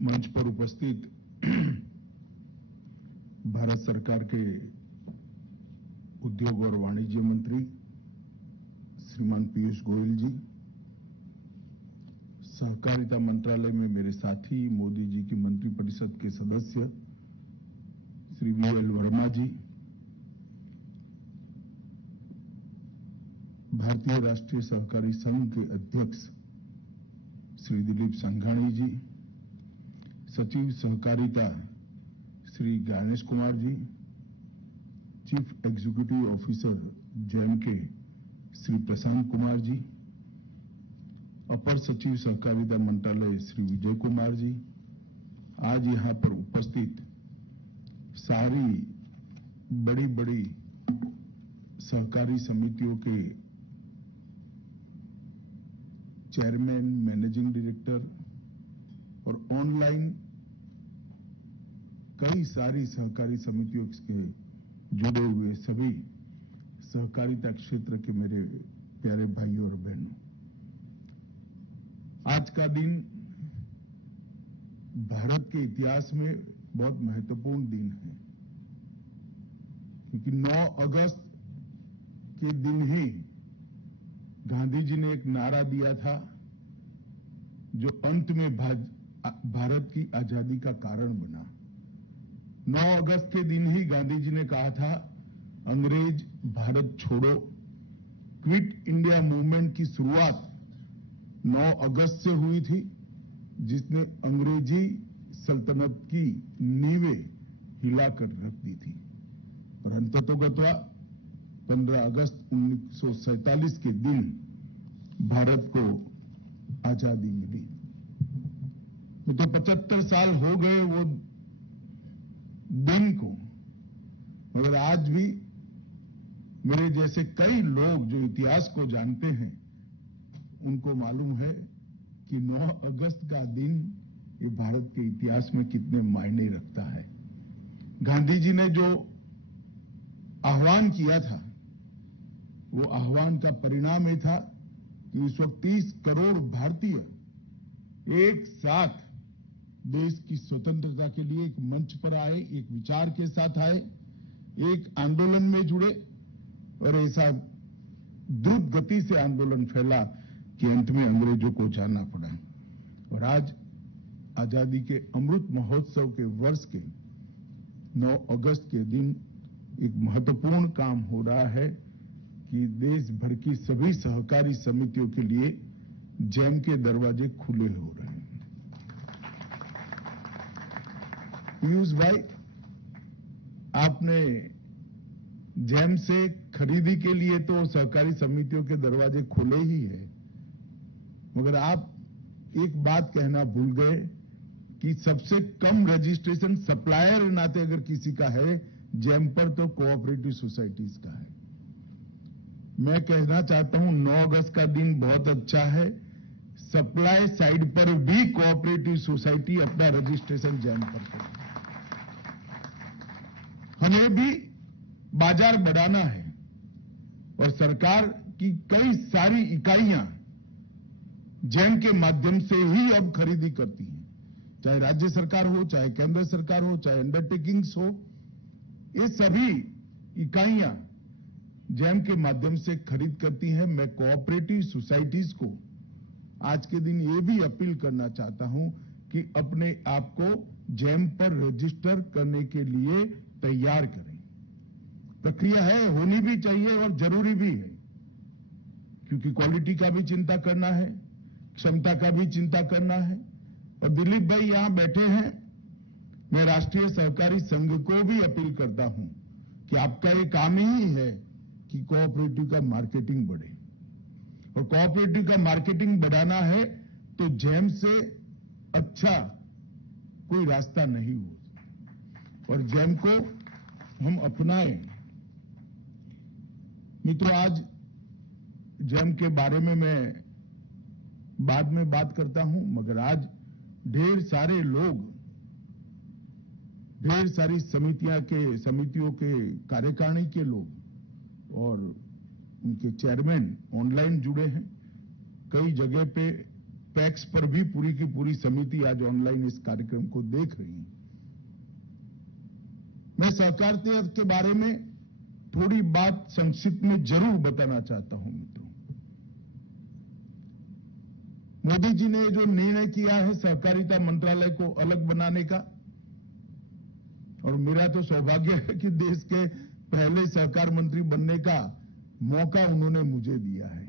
मंच पर उपस्थित भारत सरकार के उद्योग और वाणिज्य मंत्री श्रीमान पीयूष गोयल जी, सहकारिता मंत्रालय में मेरे साथी मोदी जी की मंत्रिपरिषद के सदस्य श्री वीएल वर्मा जी, भारतीय राष्ट्रीय सहकारी संघ के अध्यक्ष श्री दिलीप संघानी जी, सचिव सहकारिता Shri Gyanesh Kumar ji, chief executive officer jam के श्री प्रशांत कुमार जी, अपर सचिव सहकारिता मंत्रालय श्री विजय कुमार जी, आज यहां पर उपस्थित सारी बड़ी बड़ी सहकारी समितियों के चेयरमैन, मैनेजिंग डायरेक्टर और ऑनलाइन कई सारी सहकारी समितियों के जुड़े हुए सभी सहकारिता क्षेत्र के मेरे प्यारे भाइयों और बहनों, आज का दिन भारत के इतिहास में बहुत महत्वपूर्ण दिन है, क्योंकि 9 अगस्त के दिन ही गांधी जी ने एक नारा दिया था जो अंत में भारत की आजादी का कारण बना। 9 अगस्त के दिन ही गांधी जी ने कहा था, अंग्रेज भारत छोड़ो। क्विट इंडिया मूवमेंट की शुरुआत 9 अगस्त से हुई थी, जिसने अंग्रेजी सल्तनत की नींवें हिलाकर रख दी थी। और अंततोगत्वा 15 अगस्त 1947 के दिन भारत को आजादी मिली। तो 75 साल हो गए वो दिन को, मगर आज भी मेरे जैसे कई लोग जो इतिहास को जानते हैं, उनको मालूम है कि 9 अगस्त का दिन ये भारत के इतिहास में कितने मायने रखता है। गांधी जी ने जो आह्वान किया था, वो आह्वान का परिणाम ये था कि इस वक्त 30 करोड़ भारतीय एक साथ देश की स्वतंत्रता के लिए एक मंच पर आए, एक विचार के साथ आए, एक आंदोलन में जुड़े, और ऐसा द्रुत गति से आंदोलन फैला कि अंत में अंग्रेजों को जाना पड़ा। और आज आजादी के अमृत महोत्सव के वर्ष के 9 अगस्त के दिन एक महत्वपूर्ण काम हो रहा है कि देश भर की सभी सहकारी समितियों के लिए जैम के दरवाजे खुले हो रहे हैं। पीयूष भाई, आपने जैम से खरीदी के लिए तो सहकारी समितियों के दरवाजे खोले ही है, मगर आप एक बात कहना भूल गए कि सबसे कम रजिस्ट्रेशन सप्लायर नाते अगर किसी का है जैम पर, तो कोऑपरेटिव सोसाइटीज का है। मैं कहना चाहता हूं 9 अगस्त का दिन बहुत अच्छा है, सप्लाई साइड पर भी कोऑपरेटिव सोसाइटी अपना रजिस्ट्रेशन जैम पर करे। हमें भी बाजार बढ़ाना है और सरकार की कई सारी इकाइयां जैम के माध्यम से ही अब खरीदी करती हैं, चाहे राज्य सरकार हो, चाहे केंद्र सरकार हो, चाहे अंडरटेकिंग्स हो, ये सभी इकाइयां जैम के माध्यम से खरीद करती हैं। मैं कोऑपरेटिव सोसाइटीज को आज के दिन ये भी अपील करना चाहता हूं कि अपने आप को जैम पर रजिस्टर करने के लिए तैयार करें। प्रक्रिया है, होनी भी चाहिए और जरूरी भी है, क्योंकि क्वालिटी का भी चिंता करना है, क्षमता का भी चिंता करना है। और दिलीप भाई यहां बैठे हैं, मैं राष्ट्रीय सहकारी संघ को भी अपील करता हूं कि आपका ये काम ही है कि कोऑपरेटिव का मार्केटिंग बढ़े, और कोऑपरेटिव का मार्केटिंग बढ़ाना है तो जैम से अच्छा कोई रास्ता नहीं हो, और जैम को हम अपनाएं। मित्रों, आज जैम के बारे में मैं बाद में बात करता हूं, मगर आज ढेर सारे लोग, ढेर सारी समितियों के कार्यकारिणी के लोग और उनके चेयरमैन ऑनलाइन जुड़े हैं। कई जगह पे पैक्स पर भी पूरी की पूरी समिति आज ऑनलाइन इस कार्यक्रम को देख रही है। मैं सहकारिता के बारे में थोड़ी बात संक्षिप्त में जरूर बताना चाहता हूं मित्रों। मोदी जी ने जो निर्णय किया है सहकारिता मंत्रालय को अलग बनाने का, और मेरा तो सौभाग्य है कि देश के पहले सहकार मंत्री बनने का मौका उन्होंने मुझे दिया है।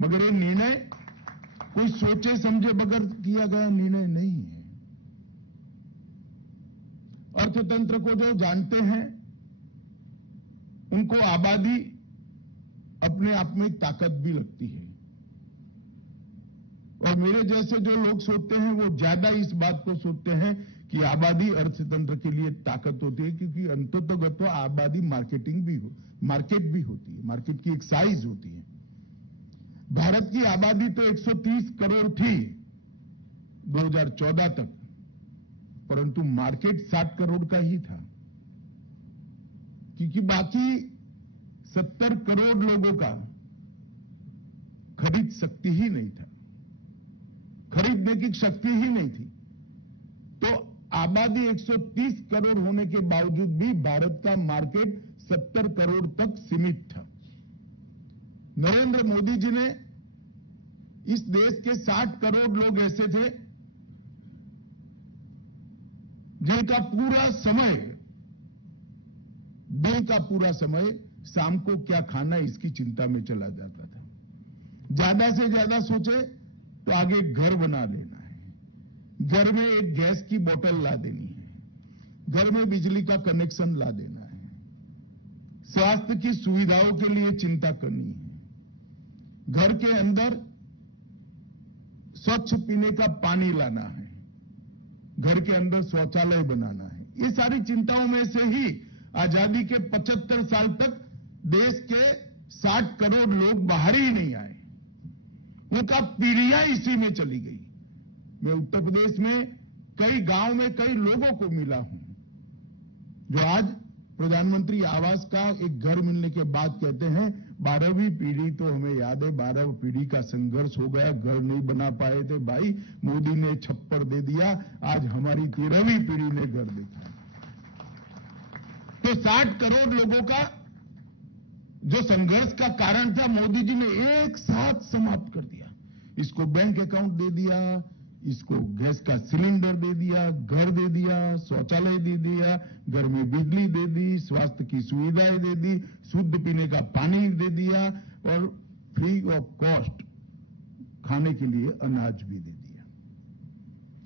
मगर ये निर्णय कोई सोचे समझे बगैर किया गया निर्णय नहीं है। अर्थतंत्र को जो जानते हैं उनको आबादी अपने आप में ताकत भी लगती है, और मेरे जैसे जो लोग सोचते हैं वो ज्यादा इस बात को सोचते हैं कि आबादी अर्थतंत्र के लिए ताकत होती है, क्योंकि अंततोगत आबादी मार्केट भी होती है, मार्केट की एक साइज होती है। भारत की आबादी तो 130 करोड़ थी 2014 तक, परंतु मार्केट 60 करोड़ का ही था, क्योंकि बाकी 70 करोड़ लोगों का खरीद शक्ति ही नहीं था, खरीदने की शक्ति ही नहीं थी। तो आबादी 130 करोड़ होने के बावजूद भी भारत का मार्केट 70 करोड़ तक सीमित था। नरेंद्र मोदी जी ने इस देश के 60 करोड़ लोग ऐसे थे जिनका पूरा समय, दिन का पूरा समय शाम को क्या खाना इसकी चिंता में चला जाता था। ज्यादा से ज्यादा सोचे तो आगे घर बना लेना है, घर में एक गैस की बोतल ला देनी है, घर में बिजली का कनेक्शन ला देना है, स्वास्थ्य की सुविधाओं के लिए चिंता करनी है, घर के अंदर स्वच्छ पीने का पानी लाना है, घर के अंदर शौचालय बनाना है। ये सारी चिंताओं में से ही आजादी के 75 साल तक देश के 60 करोड़ लोग बाहर ही नहीं आए, उनका पीढ़ियां इसी में चली गई। मैं उत्तर प्रदेश में कई गांव में कई लोगों को मिला हूं जो आज प्रधानमंत्री आवास का एक घर मिलने के बाद कहते हैं 12वीं पीढ़ी तो हमें याद है, 12वीं पीढ़ी का संघर्ष हो गया, घर नहीं बना पाए थे भाई, मोदी ने छप्पर दे दिया, आज हमारी 13वीं पीढ़ी ने घर देखा। तो 60 करोड़ लोगों का जो संघर्ष का कारण था मोदी जी ने एक साथ समाप्त कर दिया। इसको बैंक अकाउंट दे दिया, इसको गैस का सिलेंडर दे दिया, घर दे दिया, शौचालय दे दिया, घर में बिजली दे दी, स्वास्थ्य की सुविधाएं दे दी, शुद्ध पीने का पानी दे दिया, और फ्री ऑफ कॉस्ट खाने के लिए अनाज भी दे दिया।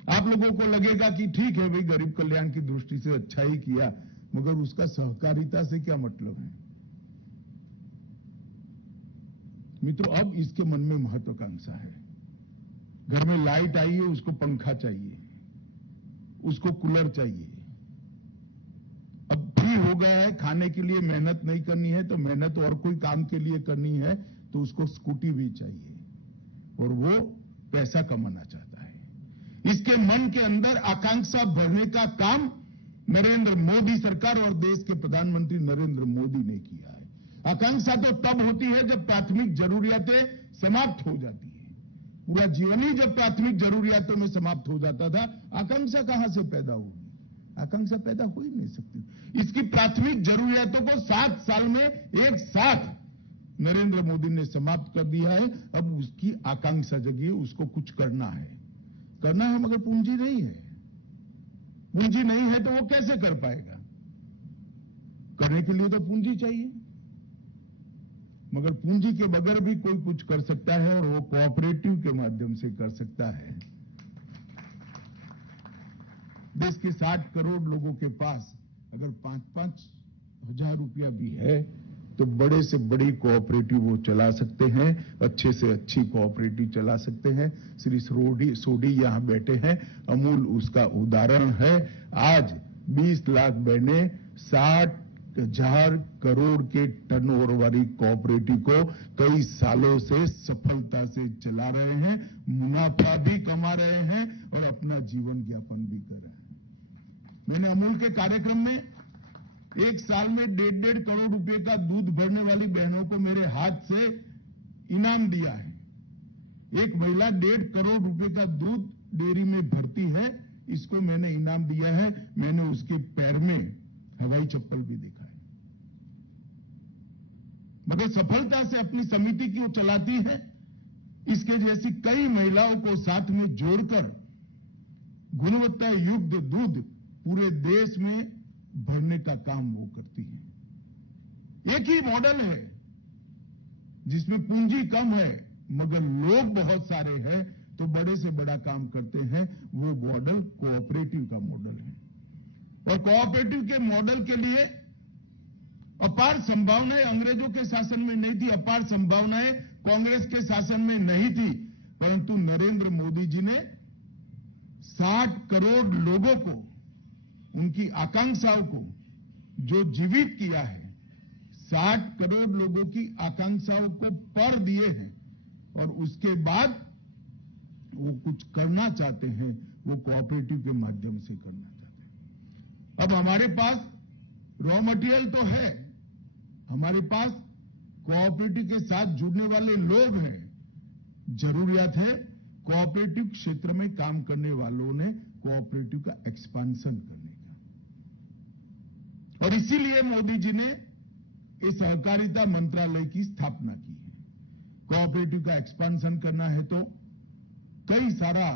आप लोगों को लगेगा कि ठीक है भाई, गरीब कल्याण की दृष्टि से अच्छा ही किया, मगर उसका सहकारिता से क्या मतलब है? मित्रों, अब इसके मन में महत्वाकांक्षा है। घर में लाइट आई है, उसको पंखा चाहिए, उसको कूलर चाहिए। अब फ्री हो गया है, खाने के लिए मेहनत नहीं करनी है, तो मेहनत और कोई काम के लिए करनी है तो उसको स्कूटी भी चाहिए, और वो पैसा कमाना चाहता है। इसके मन के अंदर आकांक्षा भरने का काम नरेंद्र मोदी सरकार और देश के प्रधानमंत्री नरेंद्र मोदी ने किया है। आकांक्षा तो तब होती है जब प्राथमिक जरूरियातें समाप्त हो जाती है। पूरा जीवन ही जब प्राथमिक जरूरियातों में समाप्त हो जाता था, आकांक्षा कहां से पैदा होगी? आकांक्षा पैदा हो ही नहीं सकती। इसकी प्राथमिक जरूरियातों को 7 साल में एक साथ नरेंद्र मोदी ने समाप्त कर दिया है। अब उसकी आकांक्षा जगी, उसको कुछ करना है मगर पूंजी नहीं है। पूंजी नहीं है तो वो कैसे कर पाएगा? करने के लिए तो पूंजी चाहिए, मगर पूंजी के बगैर भी कोई कुछ कर सकता है, और वो कोऑपरेटिव के माध्यम से कर सकता है। देश के 60 करोड़ लोगों के पास अगर 5-5 हजार रुपया भी है तो बड़े से बड़ी कोऑपरेटिव वो चला सकते हैं, अच्छे से अच्छी कोऑपरेटिव चला सकते हैं। श्री सोडी यहां बैठे हैं, अमूल उसका उदाहरण है। आज 20 लाख बहनें 60,000 करोड़ के टर्नओवर वाली कोऑपरेटिव को कई सालों से सफलता से चला रहे हैं, मुनाफा भी कमा रहे हैं और अपना जीवन यापन भी कर रहे हैं। मैंने अमूल के कार्यक्रम में एक साल में 1.5 करोड़ रुपए का दूध भरने वाली बहनों को मेरे हाथ से इनाम दिया है। एक महिला 1.5 करोड़ रुपए का दूध डेयरी में भरती है, इसको मैंने इनाम दिया है। मैंने उसके पैर में हवाई चप्पल भी देखा है, मगर सफलता से अपनी समिति की वो चलाती है। इसके जैसी कई महिलाओं को साथ में जोड़कर गुणवत्ता युक्त दूध पूरे देश में भरने का काम वो करती है। एक ही मॉडल है जिसमें पूंजी कम है मगर लोग बहुत सारे हैं, तो बड़े से बड़ा काम करते हैं। वो मॉडल कोऑपरेटिव का मॉडल है, और कोऑपरेटिव के मॉडल के लिए अपार संभावनाएं अंग्रेजों के शासन में नहीं थी, अपार संभावनाएं कांग्रेस के शासन में नहीं थी, परंतु नरेंद्र मोदी जी ने 60 करोड़ लोगों को, उनकी आकांक्षाओं को जो जीवित किया है, 60 करोड़ लोगों की आकांक्षाओं को पर दिए हैं, और उसके बाद वो कुछ करना चाहते हैं, वो कोऑपरेटिव के माध्यम से करना चाहते हैं। अब हमारे पास रॉ मटेरियल तो है, हमारे पास कोऑपरेटिव के साथ जुड़ने वाले लोग हैं, जरूरियत है कोऑपरेटिव क्षेत्र में काम करने वालों ने कोऑपरेटिव का एक्सपांशन करने का, और इसीलिए मोदी जी ने इस सहकारिता मंत्रालय की स्थापना की है। कोऑपरेटिव का एक्सपांशन करना है तो कई सारा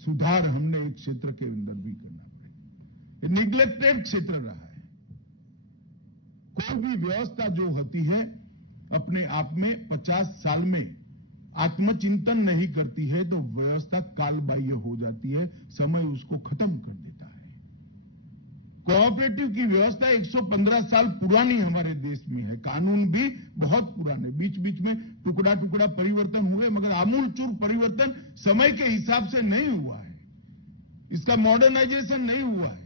सुधार हमने इस क्षेत्र के अंदर भी करना पड़ेगा। निग्लेक्टेड क्षेत्र रहा है। कोई भी व्यवस्था जो होती है अपने आप में 50 साल में आत्मचिंतन नहीं करती है तो व्यवस्था कालबाह्य हो जाती है, समय उसको खत्म कर देता है। कोऑपरेटिव की व्यवस्था 115 साल पुरानी हमारे देश में है, कानून भी बहुत पुराने, बीच बीच में टुकड़ा टुकड़ा परिवर्तन हुए, मगर आमूलचूल परिवर्तन समय के हिसाब से नहीं हुआ है, इसका मॉडर्नाइजेशन नहीं हुआ है।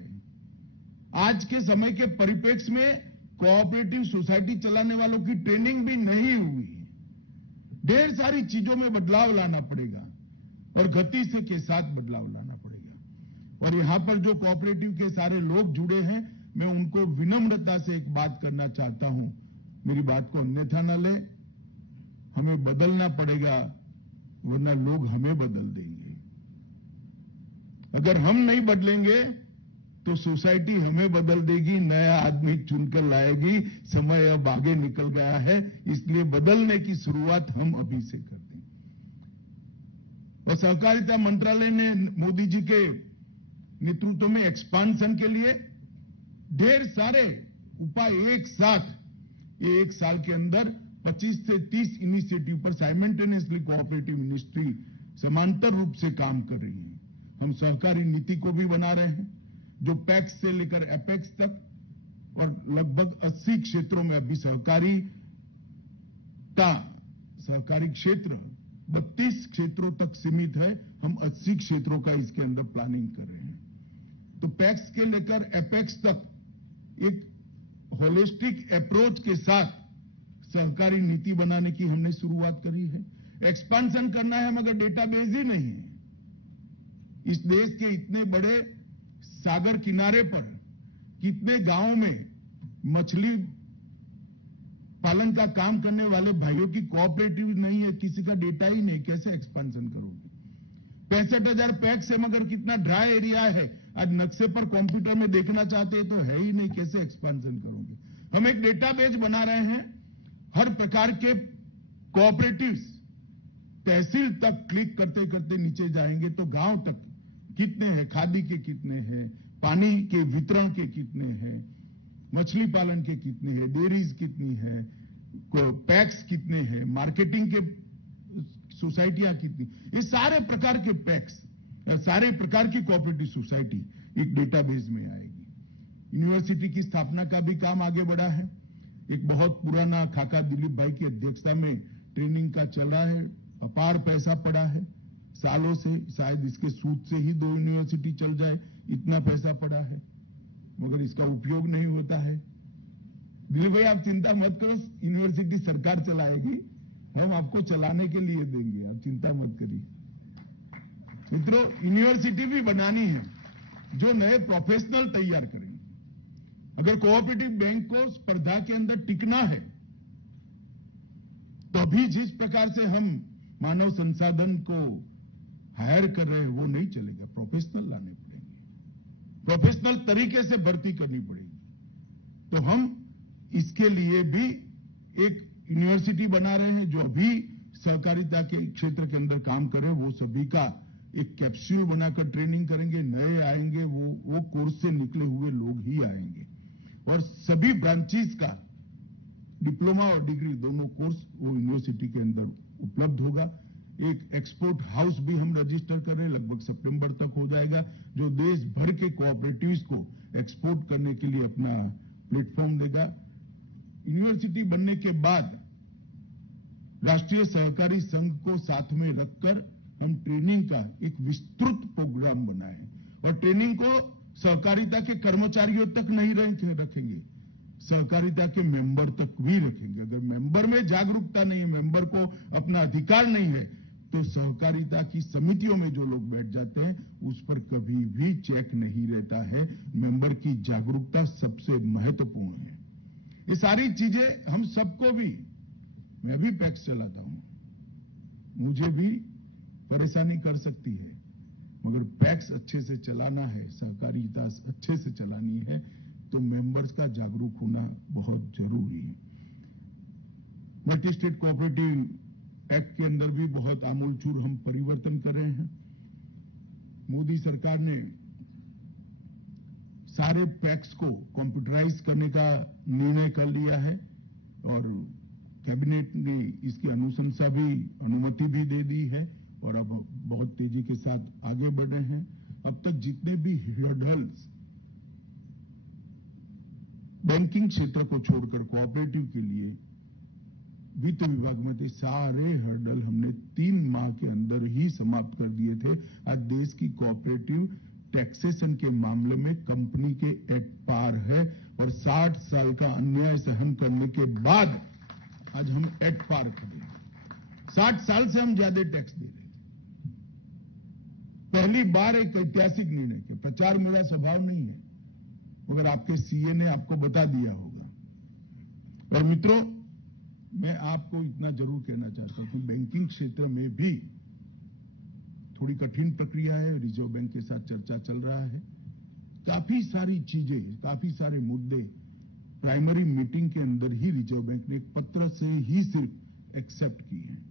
आज के समय के परिप्रेक्ष्य में कोऑपरेटिव सोसाइटी चलाने वालों की ट्रेनिंग भी नहीं हुई। ढेर सारी चीजों में बदलाव लाना पड़ेगा और गति से के साथ बदलाव लाना पड़ेगा। और यहां पर जो कोऑपरेटिव के सारे लोग जुड़े हैं, मैं उनको विनम्रता से एक बात करना चाहता हूं, मेरी बात को अन्यथा न ले, हमें बदलना पड़ेगा वरना लोग हमें बदल देंगे। अगर हम नहीं बदलेंगे तो सोसाइटी हमें बदल देगी, नया आदमी चुनकर लाएगी। समय अब आगे निकल गया है, इसलिए बदलने की शुरुआत हम अभी से कर दें। और सहकारिता मंत्रालय ने मोदी जी के नेतृत्व में एक्सपांशन के लिए ढेर सारे उपाय एक साथ, ये एक साल के अंदर 25 से 30 इनिशिएटिव पर साइमल्टेनियसली कोऑपरेटिव मिनिस्ट्री समांतर रूप से काम कर रही है। हम सहकारी नीति को भी बना रहे हैं, जो पैक्स से लेकर एपेक्स तक, और लगभग 80 क्षेत्रों में अभी सहकारी क्षेत्र 32 क्षेत्रों तक सीमित है। हम 80 क्षेत्रों का इसके अंदर प्लानिंग कर रहे हैं। तो पैक्स के लेकर एपेक्स तक एक होलिस्टिक अप्रोच के साथ सहकारी नीति बनाने की हमने शुरुआत करी है। एक्सपांशन करना है मगर डेटाबेस ही नहीं है। इस देश के इतने बड़े सागर किनारे पर कितने गांवों में मछली पालन का काम करने वाले भाइयों की कोऑपरेटिव नहीं है, किसी का डेटा ही नहीं, कैसे एक्सपांशन करोगे? 65,000 पैक्स है मगर कितना ड्राई एरिया है, आज नक्शे पर कंप्यूटर में देखना चाहते हैं तो है ही नहीं, कैसे एक्सपांशन करोगे? हम एक डेटाबेस बना रहे हैं, हर प्रकार के कोऑपरेटिव्स तहसील तक क्लिक करते करते नीचे जाएंगे तो गांव तक कितने हैं, खादी के कितने हैं, पानी के वितरण के कितने हैं, मछली पालन के कितने हैं, डेयरीज कितनी है, पैक्स कितने हैं, मार्केटिंग के सोसाइटियां कितनी, ये सारे प्रकार के पैक्स, सारे प्रकार की कोऑपरेटिव सोसाइटी एक डेटाबेस में आएगी। यूनिवर्सिटी की स्थापना का भी काम आगे बढ़ा है। एक बहुत पुराना खाका दिलीप भाई की अध्यक्षता में ट्रेनिंग का चला है, अपार पैसा पड़ा है सालों से, शायद इसके सूद से ही 2 यूनिवर्सिटी चल जाए, इतना पैसा पड़ा है मगर इसका उपयोग नहीं होता है। दिलीप भाई आप चिंता मत करो, यूनिवर्सिटी सरकार चलाएगी, हम आपको चलाने के लिए देंगे, आप चिंता मत करिए। मित्रों, यूनिवर्सिटी भी बनानी है जो नए प्रोफेशनल तैयार करेंगे। अगर कोऑपरेटिव बैंक को स्पर्धा के अंदर टिकना है तो अभी जिस प्रकार से हम मानव संसाधन को हायर कर रहे हैं वो नहीं चलेगा, प्रोफेशनल लाने पड़ेंगे, प्रोफेशनल तरीके से भर्ती करनी पड़ेगी। तो हम इसके लिए भी एक यूनिवर्सिटी बना रहे हैं जो अभी सहकारिता के क्षेत्र के अंदर काम करे, वो सभी का एक कैप्सूल बनाकर ट्रेनिंग करेंगे, नए आएंगे वो कोर्स से निकले हुए लोग ही आएंगे और सभी ब्रांचेस का डिप्लोमा और डिग्री दोनों कोर्स वो यूनिवर्सिटी के अंदर उपलब्ध होगा। एक एक्सपोर्ट हाउस भी हम रजिस्टर कर रहे हैं, लगभग सितंबर तक हो जाएगा, जो देश भर के कोऑपरेटिव्स को एक्सपोर्ट करने के लिए अपना प्लेटफॉर्म देगा। यूनिवर्सिटी बनने के बाद राष्ट्रीय सहकारी संघ को साथ में रखकर हम ट्रेनिंग का एक विस्तृत प्रोग्राम बनाए और ट्रेनिंग को सहकारिता के कर्मचारियों तक नहीं रखेंगे, सहकारिता के मेंबर तक भी रखेंगे। अगर मेंबर में जागरूकता नहीं है, मेंबर को अपना अधिकार नहीं है, तो सहकारिता की समितियों में जो लोग बैठ जाते हैं उस पर कभी भी चेक नहीं रहता है। मेंबर की जागरूकता सबसे महत्वपूर्ण है। ये सारी चीजें हम सबको भी, मैं भी पैक्स चलाता हूं, मुझे भी परेशानी कर सकती है, मगर पैक्स अच्छे से चलाना है, सहकारिता अच्छे से चलानी है तो मेंबर्स का जागरूक होना बहुत जरूरी है। मल्टी स्टेट कोऑपरेटिव एक्ट के अंदर भी बहुत आमूलचूल हम परिवर्तन कर रहे हैं। मोदी सरकार ने सारे पैक्स को कंप्यूटराइज करने का निर्णय कर लिया है और कैबिनेट ने इसकी अनुशंसा भी, अनुमति भी दे दी है और अब बहुत तेजी के साथ आगे बढ़ रहे हैं। अब तक जितने भी हर्डल्स बैंकिंग क्षेत्र को छोड़कर कोऑपरेटिव के लिए वित्त विभाग में थे, सारे हर्डल हमने 3 माह के अंदर ही समाप्त कर दिए थे। आज देश की कोऑपरेटिव टैक्सेशन के मामले में कंपनी के एक पार है और 60 साल का अन्याय सहन करने के बाद आज हम एक पार कर रहे हैं। 60 साल से हम ज्यादा टैक्स दे रहे हैं। पहली बार एक ऐतिहासिक निर्णय किया। प्रचार मेरा स्वभाव नहीं है, मगर आपके सीए ने आपको बता दिया होगा। और मित्रों, मैं आपको इतना जरूर कहना चाहता हूं कि बैंकिंग क्षेत्र में भी थोड़ी कठिन प्रक्रिया है। रिजर्व बैंक के साथ चर्चा चल रहा है। काफी सारी चीजें, काफी सारे मुद्दे प्राइमरी मीटिंग के अंदर ही रिजर्व बैंक ने एक पत्र से ही सिर्फ एक्सेप्ट किए हैं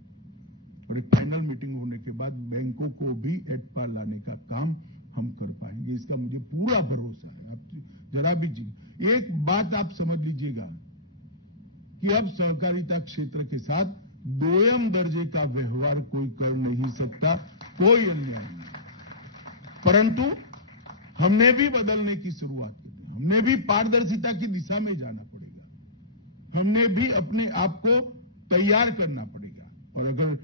और एक फाइनल मीटिंग होने के बाद बैंकों को भी एट पार लाने का काम हम कर पाएंगे, इसका मुझे पूरा भरोसा है। आप जरा भी एक बात आप समझ लीजिएगा कि अब सहकारिता क्षेत्र के साथ दोयम दर्जे का व्यवहार कोई कर नहीं सकता, कोई अन्याय नहीं। परंतु हमने भी बदलने की शुरुआत की, हमने भी पारदर्शिता की दिशा में जाना पड़ेगा, हमने भी अपने आप को तैयार करना पड़ेगा। और अगर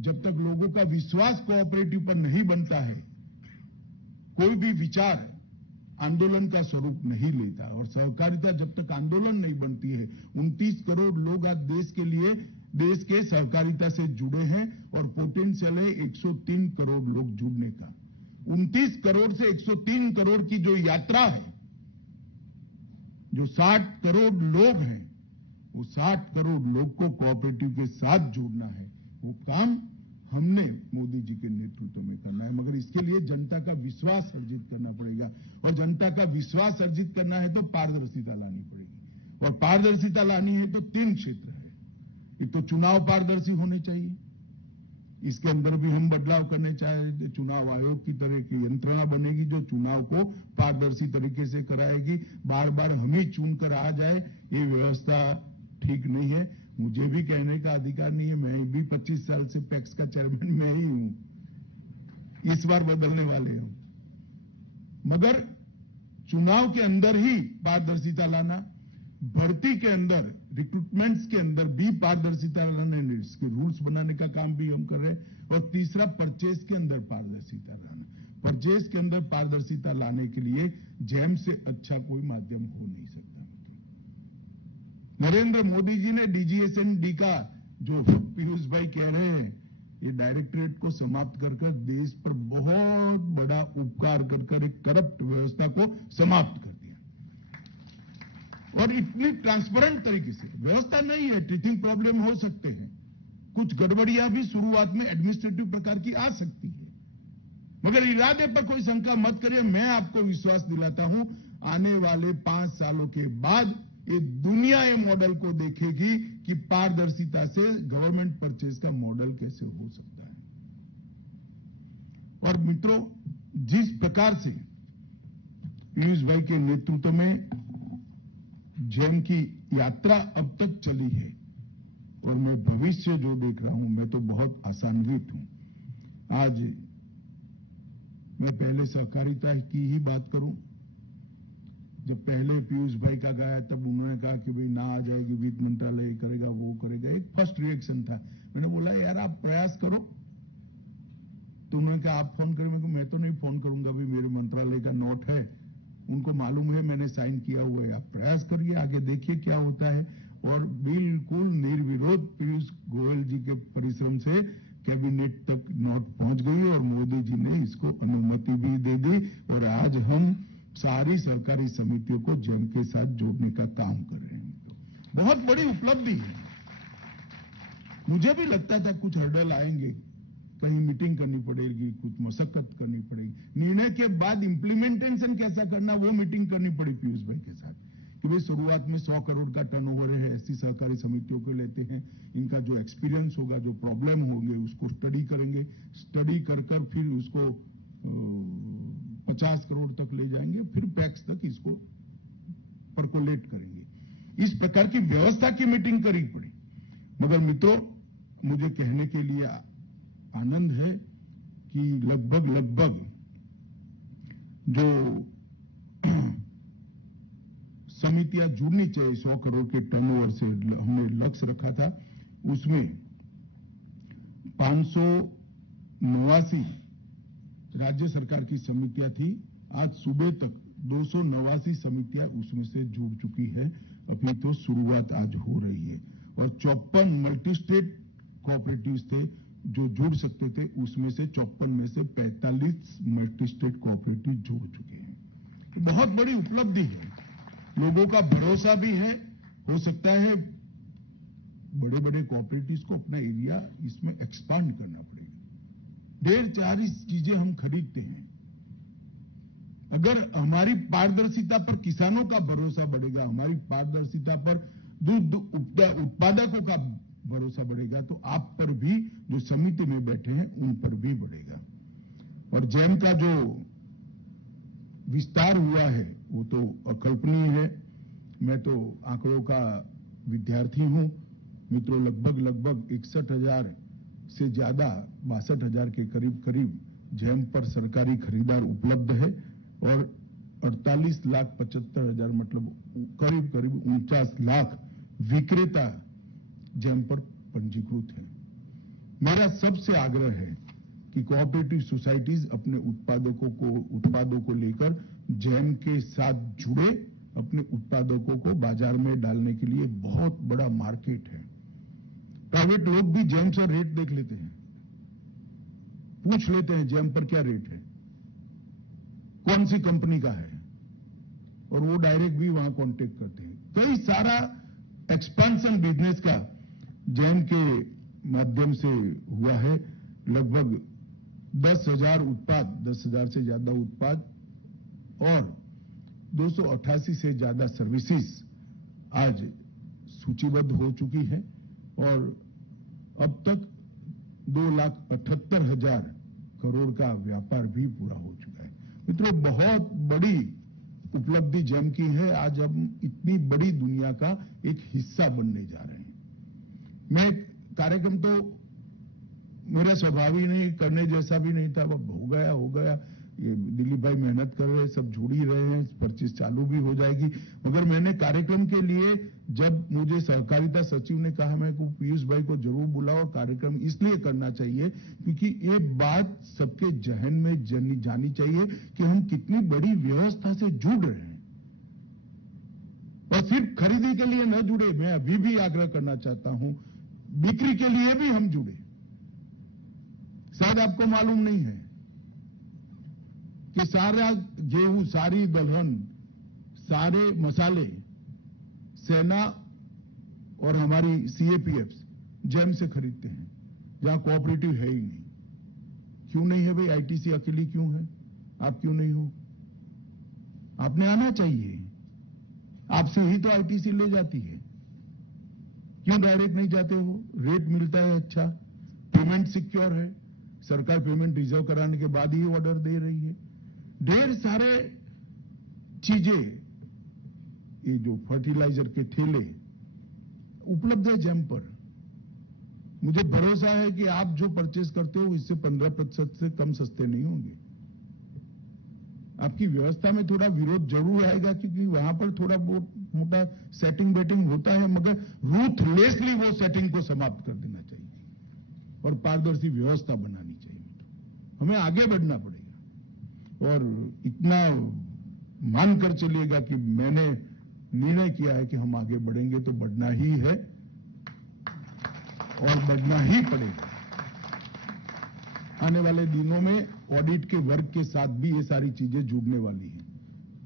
जब तक लोगों का विश्वास कोऑपरेटिव पर नहीं बनता है, कोई भी विचार आंदोलन का स्वरूप नहीं लेता। और सहकारिता जब तक आंदोलन नहीं बनती है, 29 करोड़ लोग आज देश के लिए, देश के सहकारिता से जुड़े हैं और पोटेंशियल है 103 करोड़ लोग जुड़ने का। 29 करोड़ से 103 करोड़ की जो यात्रा है, जो 60 करोड़ लोग हैं, वो 60 करोड़ लोग को कोऑपरेटिव के साथ जोड़ना है। वो काम हमने मोदी जी के नेतृत्व में करना है, मगर इसके लिए जनता का विश्वास अर्जित करना पड़ेगा। और जनता का विश्वास अर्जित करना है तो पारदर्शिता लानी पड़ेगी। और पारदर्शिता लानी है तो 3 क्षेत्र है। एक तो चुनाव पारदर्शी होने चाहिए, इसके अंदर भी हम बदलाव करने चाहिए। चुनाव आयोग की तरह की यंत्रणा बनेगी जो चुनाव को पारदर्शी तरीके से कराएगी। बार बार हम ही चुनकर आ जाए, ये व्यवस्था ठीक नहीं है। मुझे भी कहने का अधिकार नहीं है, मैं भी 25 साल से पैक्स का चेयरमैन मैं ही हूं, इस बार बदलने वाले हूं। मगर चुनाव के अंदर ही पारदर्शिता लाना, भर्ती के अंदर, रिक्रूटमेंट्स के अंदर भी पारदर्शिता लाने, इसके रूल्स बनाने का काम भी हम कर रहे हैं। और तीसरा, परचेज के अंदर पारदर्शिता लाना। परचेज के अंदर पारदर्शिता लाने के लिए जैम से अच्छा कोई माध्यम हो नहीं सकता। नरेंद्र मोदी जी ने डीजीएसएनडी का, जो पीयूष भाई कह रहे हैं, ये डायरेक्टरेट को समाप्त कर देश पर बहुत बड़ा उपकार कर एक करप्ट व्यवस्था को समाप्त कर दिया। और इतनी ट्रांसपेरेंट तरीके से व्यवस्था नहीं है, टीचिंग प्रॉब्लम हो सकते हैं, कुछ गड़बड़ियां भी शुरुआत में एडमिनिस्ट्रेटिव प्रकार की आ सकती है, मगर इरादे पर कोई शंका मत करिए। मैं आपको विश्वास दिलाता हूं, आने वाले 5 सालों के बाद ये दुनिया ये मॉडल को देखेगी कि पारदर्शिता से गवर्नमेंट परचेज का मॉडल कैसे हो सकता है। और मित्रों, जिस प्रकार से पीयूष भाई के नेतृत्व में जेम की यात्रा अब तक चली है और मैं भविष्य जो देख रहा हूं, मैं तो बहुत आशान्वित हूं। आज मैं पहले सहकारिता की ही बात करूं, जब पहले पीयूष भाई का गया तब उन्होंने कहा कि भाई ना आ जाएगी, वित्त मंत्रालय करेगा, वो करेगा। एक फर्स्ट रिएक्शन था, मैंने बोला यार आप प्रयास करो, तो उन्होंने कहा आप फोन करें। मैं तो नहीं फोन करूंगा, भी मेरे मंत्रालय का नोट है, उनको मालूम है मैंने साइन किया हुआ है, आप प्रयास करिए, आगे देखिए क्या होता है। और बिल्कुल निर्विरोध पीयूष गोयल जी के परिश्रम से कैबिनेट तक नोट पहुंच गई और मोदी जी ने इसको अनुमति भी दे दी और आज हम सारी सहकारी समितियों को जेम के साथ जोड़ने का काम कर रहे हैं। बहुत बड़ी उपलब्धि है। मुझे भी लगता था कुछ हर्डल आएंगे, कहीं मीटिंग करनी पड़ेगी, कुछ मशक्कत करनी पड़ेगी। निर्णय के बाद इंप्लीमेंटेशन कैसा करना, वो मीटिंग करनी पड़ी पीयूष भाई के साथ कि भाई शुरुआत में 100 करोड़ का टर्नओवर है, ऐसी सहकारी समितियों को लेते हैं, इनका जो एक्सपीरियंस होगा, जो प्रॉब्लम होंगे उसको स्टडी करेंगे, स्टडी कर फिर उसको 50 करोड़ तक ले जाएंगे, फिर पैक्स तक इसको परकोलेट करेंगे। इस प्रकार की व्यवस्था की मीटिंग करनी पड़ी। मगर मित्रों, मुझे कहने के लिए आनंद है कि लगभग जो समितियां जुड़नी चाहिए 100 करोड़ के टर्नओवर से हमने लक्ष्य रखा था, उसमें 589 राज्य सरकार की समितियां थी। आज सुबह तक 289 समितियां उसमें से जुड़ चुकी है। अभी तो शुरुआत आज हो रही है। और 54 मल्टी स्टेट कोऑपरेटिव्स थे जो जुड़ सकते थे, उसमें से 54 में से 45 मल्टी स्टेट कोऑपरेटिव जुड़ चुके हैं। तो बहुत बड़ी उपलब्धि है, लोगों का भरोसा भी है। हो सकता है बड़े बड़े कोऑपरेटिव्स को अपना एरिया इसमें एक्सपांड करना पड़ेगा। ढेर सारी चीजें हम खरीदते हैं, अगर हमारी पारदर्शिता पर किसानों का भरोसा बढ़ेगा, हमारी पारदर्शिता पर दूध उत्पादकों का भरोसा बढ़ेगा, तो आप पर भी जो समिति में बैठे हैं उन पर भी बढ़ेगा। और जेम का जो विस्तार हुआ है वो तो अकल्पनीय है। मैं तो आंकड़ों का विद्यार्थी हूं मित्रों। लगभग 61,000 से ज्यादा 62,000 के करीब जेम पर सरकारी खरीदार उपलब्ध है और 48,75,000 मतलब करीब 49 लाख विक्रेता जेम पर पंजीकृत है। मेरा सबसे आग्रह है कि कोऑपरेटिव सोसाइटीज अपने उत्पादों को लेकर जेम के साथ जुड़े, अपने उत्पादकों को बाजार में डालने के लिए बहुत बड़ा मार्केट है। प्राइवेट लोग भी जेम से रेट देख लेते हैं, पूछ लेते हैं जेम पर क्या रेट है, कौन सी कंपनी का है, और वो डायरेक्ट भी वहां कांटेक्ट करते हैं। कई सारा एक्सपेंशन बिजनेस का जेम के माध्यम से हुआ है। लगभग 10,000 उत्पाद, 10,000 से ज्यादा उत्पाद और 288 से ज्यादा सर्विसेज आज सूचीबद्ध हो चुकी है और अब तक 2,78,000 करोड़ का व्यापार भी पूरा हो चुका है। मित्रों, बहुत बड़ी उपलब्धि जेम की है। आज हम इतनी बड़ी दुनिया का एक हिस्सा बनने जा रहे हैं। मैं कार्यक्रम तो मेरा स्वभाव ही नहीं, करने जैसा भी नहीं था, अब हो गया। ये दिलीप भाई मेहनत कर रहे हैं, सब जुड़ ही रहे हैं, परचेज चालू भी हो जाएगी। मगर मैंने कार्यक्रम के लिए जब मुझे सहकारिता सचिव ने कहा मैं को पीयूष भाई को जरूर बुलाओ, कार्यक्रम इसलिए करना चाहिए क्योंकि ये बात सबके जहन में जानी चाहिए कि हम कितनी बड़ी व्यवस्था से जुड़ रहे हैं और सिर्फ खरीदी के लिए न जुड़े। मैं अभी भी आग्रह करना चाहता हूं, बिक्री के लिए भी हम जुड़े। शायद आपको मालूम नहीं है कि सारा गेहूं, सारी दलहन, सारे मसाले सेना और हमारी सीएपीएफ जेम से खरीदते हैं। जहां कोऑपरेटिव है ही नहीं। क्यों नहीं है भाई? आईटीसी अकेली क्यों है? आप क्यों नहीं हो? आपने आना चाहिए, आपसे ही तो आईटीसी ले जाती है। क्यों डायरेक्ट नहीं जाते हो? रेट मिलता है अच्छा, पेमेंट सिक्योर है, सरकार पेमेंट रिजर्व कराने के बाद ही ऑर्डर दे रही है। ढेर सारे चीजें, ये जो फर्टिलाइजर के ठेले उपलब्ध है जेम पर। मुझे भरोसा है कि आप जो परचेज करते हो इससे 15% से कम सस्ते नहीं होंगे। आपकी व्यवस्था में थोड़ा विरोध जरूर आएगा, क्योंकि वहां पर थोड़ा बहुत मोटा सेटिंग बेटिंग होता है, मगर रूथलेसली वो सेटिंग को समाप्त कर देना चाहिए और पारदर्शी व्यवस्था बनानी चाहिए। हमें आगे बढ़ना पड़ेगा और इतना मानकर चलिएगा कि मैंने निर्णय किया है कि हम आगे बढ़ेंगे तो बढ़ना ही है और बढ़ना ही पड़ेगा। आने वाले दिनों में ऑडिट के वर्ग के साथ भी ये सारी चीजें जुड़ने वाली हैं,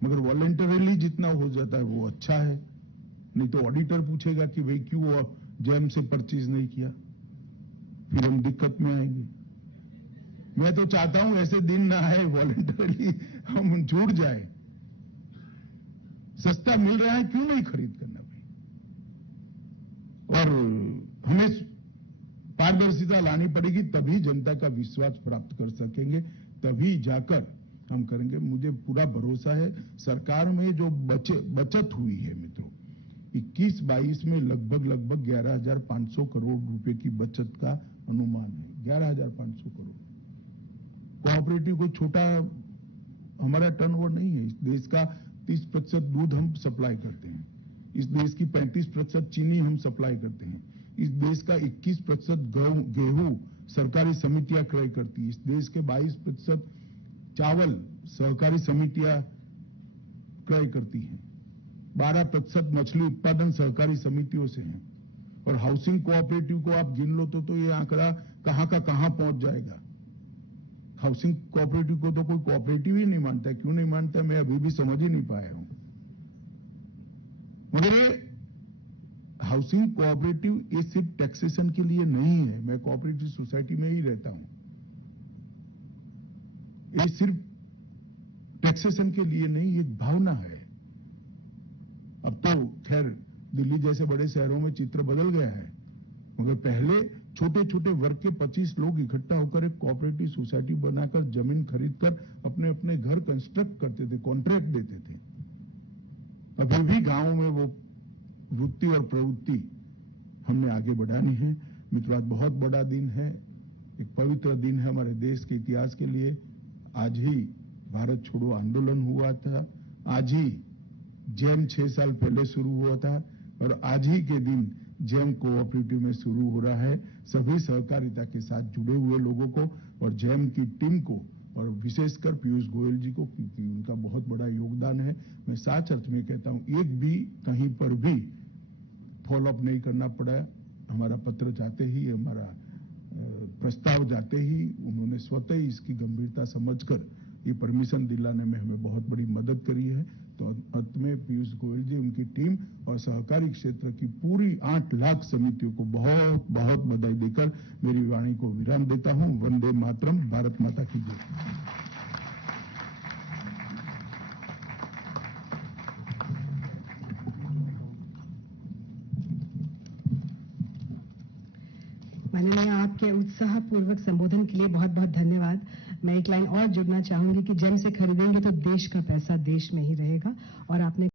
मगर वॉलंटरीली जितना हो जाता है वो अच्छा है, नहीं तो ऑडिटर पूछेगा कि भाई क्यों जेम से परचेज नहीं किया, फिर हम दिक्कत में आएंगे। मैं तो चाहता हूं ऐसे दिन ना आए, वॉलंटरीली हम जुड़ जाए। सस्ता मिल रहा है, क्यों नहीं खरीद करना भाई? और हमें पारदर्शिता लानी पड़ेगी, तभी जनता का विश्वास प्राप्त कर सकेंगे, तभी जाकर हम करेंगे। मुझे पूरा भरोसा है सरकार में जो बचत हुई है मित्रों, 21-22 में लगभग 11,500 करोड़ रुपए की बचत का अनुमान है। 11,500 करोड़। कोऑपरेटिव को छोटा हमारा टर्नओवर नहीं है। इस देश का 30% दूध हम सप्लाई करते हैं, इस देश की 35% चीनी हम सप्लाई करते हैं, इस देश का 21% गेहूं सरकारी समितियां क्रय करती है, इस देश के 22% चावल सहकारी समितियां क्रय करती हैं, 12% मछली उत्पादन सहकारी समितियों से है। और हाउसिंग कोऑपरेटिव को आप गिन लो तो ये आंकड़ा कहां का कहां पहुंच जाएगा। हाउसिंग कोऑपरेटिव को तो कोई कोऑपरेटिव ही नहीं मानता। क्यों नहीं मानता, मैं अभी भी समझ ही नहीं पाया हूं। मगर हाउसिंग कोऑपरेटिव ये सिर्फ टैक्सेशन के लिए नहीं है। मैं कोऑपरेटिव सोसाइटी में ही रहता हूं। ये सिर्फ टैक्सेशन के लिए नहीं, एक भावना है। अब तो खैर दिल्ली जैसे बड़े शहरों में चित्र बदल गया है, मगर पहले छोटे छोटे वर्ग के 25 लोग इकट्ठा होकर एक कोऑपरेटिव सोसाइटी बनाकर जमीन खरीदकर अपने अपने घर कंस्ट्रक्ट करते थे, कॉन्ट्रैक्ट देते थे। अभी भी गांव में वो वृत्ति और प्रवृत्ति हमने आगे बढ़ानी है। मित्रों, आज बहुत बड़ा दिन है, एक पवित्र दिन है हमारे देश के इतिहास के लिए। आज ही भारत छोड़ो आंदोलन हुआ था, आज ही जेम 6 साल पहले शुरू हुआ था और आज ही के दिन जेम कोऑपरेटिव में शुरू हो रहा है। सभी सहकारिता के साथ जुड़े हुए लोगों को और जेम की टीम को और विशेषकर पीयूष गोयल जी को, क्योंकि उनका बहुत बड़ा योगदान है। मैं सच अर्थ में कहता हूं, एक भी कहीं पर भी फॉलोअप नहीं करना पड़ा। हमारा पत्र जाते ही, हमारा प्रस्ताव जाते ही उन्होंने स्वतः ही इसकी गंभीरता समझकर ये परमिशन दिलाने में हमें बहुत बड़ी मदद करी है। तो अंत में पीयूष गोयल जी, उनकी टीम और सहकारी क्षेत्र की पूरी 8 लाख समितियों को बहुत बहुत बधाई देकर मेरी वाणी को विराम देता हूं। वंदे मातरम, भारत माता की जय। माननीय, आपके उत्साहपूर्वक संबोधन के लिए बहुत बहुत धन्यवाद। मैं एक लाइन और जुड़ना चाहूंगी कि जेम से खरीदेंगे तो देश का पैसा देश में ही रहेगा। और आपने